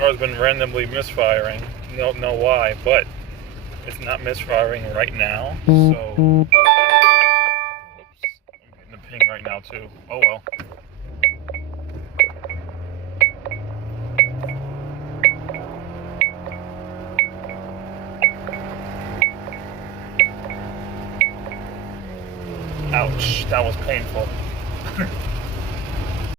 car's been randomly misfiring. Don't know why, but it's not misfiring right now. So, oops, I'm getting a ping right now too. Oh well. Ouch, that was painful.